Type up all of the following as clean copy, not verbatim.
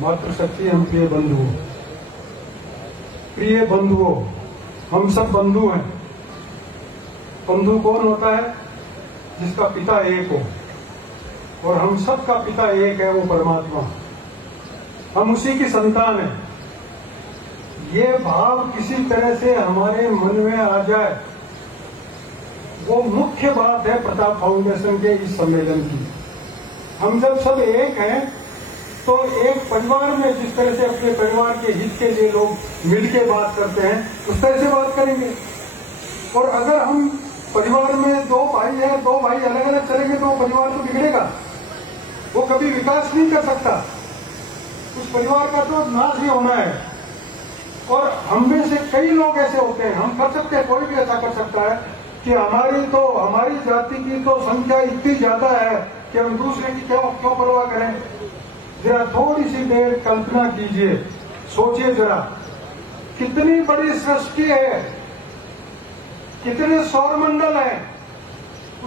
मातृशक्ति हम प्रिय बंधुओं, प्रिय बंधुओं, हम सब बंधु हैं। बंधु कौन होता है? जिसका पिता एक हो, और हम सब का पिता एक है, वो परमात्मा। हम उसी की संतान हैं। ये भाव किसी तरह से हमारे मन में आ जाए, वो मुख्य बात है प्रताप फाउंडेशन के इस सम्मेलन की। हम जब सब एक हैं तो एक परिवार में जिस तरह से अपने परिवार के हित के लिए लोग मिलके बात करते हैं, उस तरह से बात करेंगे। और अगर हम परिवार में दो भाई हैं, दो भाई अलग अलग चलेंगे तो परिवार तो बिगड़ेगा, वो कभी विकास नहीं कर सकता। उस परिवार का तो नाश ही होना है। और हम में से कई लोग ऐसे होते हैं, हम कर सकते हैं, कोई भी ऐसा कर सकता है कि हमारी जाति की तो संख्या इतनी ज्यादा है कि हम दूसरे की क्यों परवाह करें। जरा थोड़ी सी देर कल्पना कीजिए, सोचिए जरा, कितनी बड़ी सृष्टि है, कितने सौरमंडल हैं,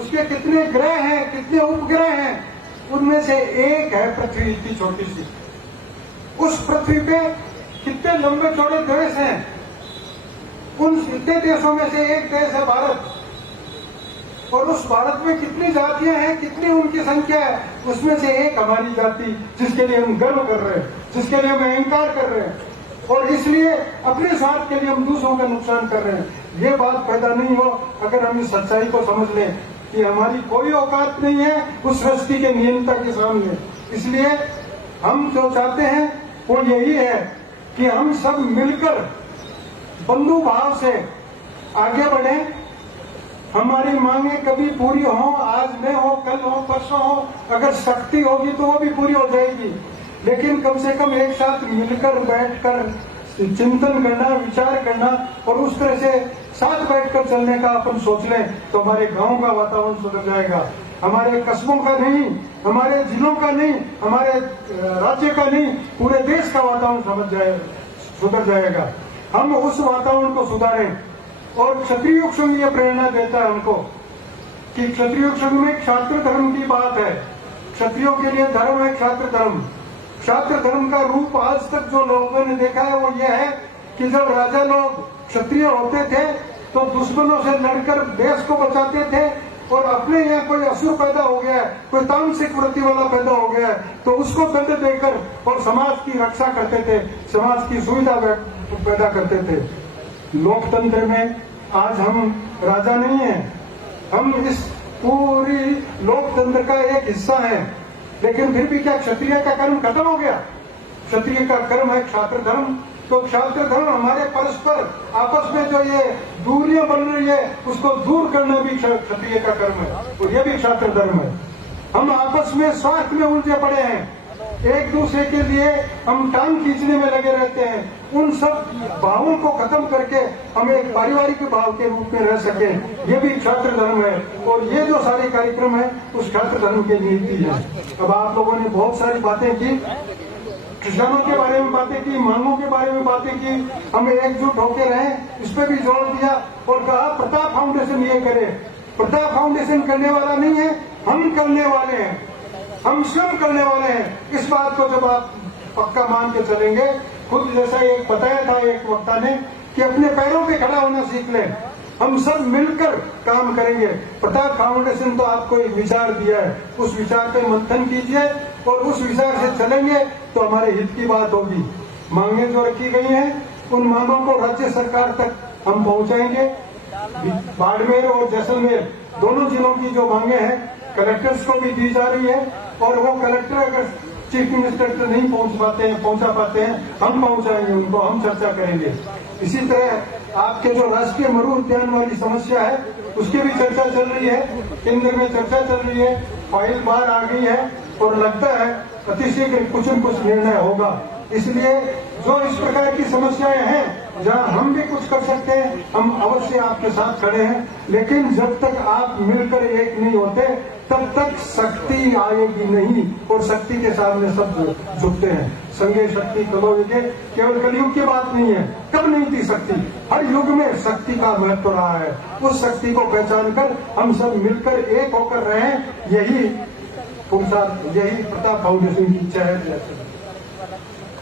उसके कितने ग्रह हैं, कितने उपग्रह हैं, उनमें से एक है पृथ्वी, इतनी छोटी सी। उस पृथ्वी पे कितने लंबे चौड़े देश हैं, उन इतने देशों में से एक देश है भारत। और उस भारत में कितनी जातियां हैं, कितनी उनकी संख्या है, उसमें से एक हमारी जाति, जिसके लिए हम गर्व कर रहे हैं, जिसके लिए हम अहंकार कर रहे हैं, और इसलिए अपने स्वार्थ के लिए हम दूसरों का नुकसान कर रहे हैं। ये बात पैदा नहीं हो अगर हम इस सच्चाई को समझ लें कि हमारी कोई औकात नहीं है उस सृष्टि के नियंता के सामने। इसलिए हम जो चाहते हैं वो यही है कि हम सब मिलकर बंधु भाव से आगे बढ़ें। हमारी मांगे कभी पूरी हो, आज में हो, कल हो, परसों हो, अगर शक्ति होगी तो वो भी पूरी हो जाएगी। लेकिन कम से कम एक साथ मिलकर बैठकर चिंतन करना, विचार करना, और उस तरह से साथ बैठकर चलने का अपन सोच लें तो हमारे गांव का वातावरण सुधर जाएगा। हमारे कस्बों का नहीं, हमारे जिलों का नहीं, हमारे राज्य का नहीं, पूरे देश का वातावरण सुधर जाएगा। हम उस वातावरण को सुधारें। और क्षत्रिय योग संघ ये प्रेरणा देता है हमको कि क्षत्रिय योग संघ में क्षात्र धर्म की बात है। क्षत्रियों के लिए धर्म है क्षात्र धर्म। क्षात्र धर्म का रूप आज तक जो लोगों ने देखा है वो ये है कि जब राजा लोग क्षत्रिय होते थे तो दुश्मनों से लड़कर देश को बचाते थे, और अपने यहाँ कोई असुर पैदा हो गया है, कोई तामसिक वृत्ति वाला पैदा हो गया है, तो उसको दंड देकर और समाज की रक्षा करते थे, समाज की सुविधा पैदा करते थे। लोकतंत्र में आज हम राजा नहीं है, हम इस पूरी लोकतंत्र का एक हिस्सा है। लेकिन फिर भी क्या क्षत्रिय का कर्म खत्म हो गया? क्षत्रिय का कर्म है क्षात्र धर्म। तो क्षात्र धर्म हमारे परस्पर आपस में जो ये दूरियां बन रही है उसको दूर करना भी क्षत्रिय का कर्म है, और ये भी क्षात्र धर्म है। हम आपस में स्वार्थ में उलझे पड़े हैं, एक दूसरे के लिए हम टांग खींचने में लगे रहते हैं। उन सब भावों को खत्म करके हम एक पारिवारिक भाव के रूप में रह सके, ये भी क्षात्र धर्म है। और ये जो सारे कार्यक्रम है उस क्षात्र धर्म की नीति है। अब आप लोगों ने बहुत सारी बातें की, किसानों के बारे में बातें की, मांगों के बारे में बातें की, हम एकजुट होकर रहें, इस पर भी जोर दिया और कहा प्रताप फाउंडेशन ये करे। प्रताप फाउंडेशन करने वाला नहीं है, हम करने वाले हैं, हम स्वयं करने वाले हैं। इस बात को जब आप पक्का मान के चलेंगे, खुद जैसा एक बताया था एक वक्ता ने कि अपने पैरों पे खड़ा होना सीख लें, हम सब मिलकर काम करेंगे। प्रताप फाउंडेशन तो आपको एक विचार दिया है, उस विचार पे मंथन कीजिए और उस विचार से चलेंगे तो हमारे हित की बात होगी। मांगे जो रखी गई हैं उन मांगों को राज्य सरकार तक हम पहुंचाएंगे। बाड़मेर और जैसलमेर दोनों जिलों की जो मांगे हैं कलेक्टर्स को भी दी जा रही है, और वो कलेक्टर अगर चीफ मिनिस्टर तक नहीं पहुंचा पाते हैं, हम पहुंचाएंगे उनको, हम चर्चा करेंगे। इसी तरह आपके जो राष्ट्रीय मरु उद्यान वाली समस्या है उसकी भी चर्चा चल रही है, केंद्र में चर्चा चल रही है, फाइल बाहर आ गई है और लगता है अतिशीघ्र कुछ न कुछ निर्णय होगा। इसलिए जो इस प्रकार की समस्याएं हैं जहां हम भी कुछ कर सकते हैं, हम अवश्य आपके साथ खड़े हैं। लेकिन जब तक आप मिलकर एक नहीं होते तब तक शक्ति आएगी नहीं, और शक्ति के सामने सब झुकते हैं। संगे शक्ति कलो युगे, केवल कलयुग की बात नहीं है, कब नहीं थी शक्ति, हर युग में शक्ति का महत्व रहा है। उस शक्ति को पहचान कर हम सब मिलकर एक होकर रहें, यही प्रताप फाउंडेशन की इच्छा है। वाला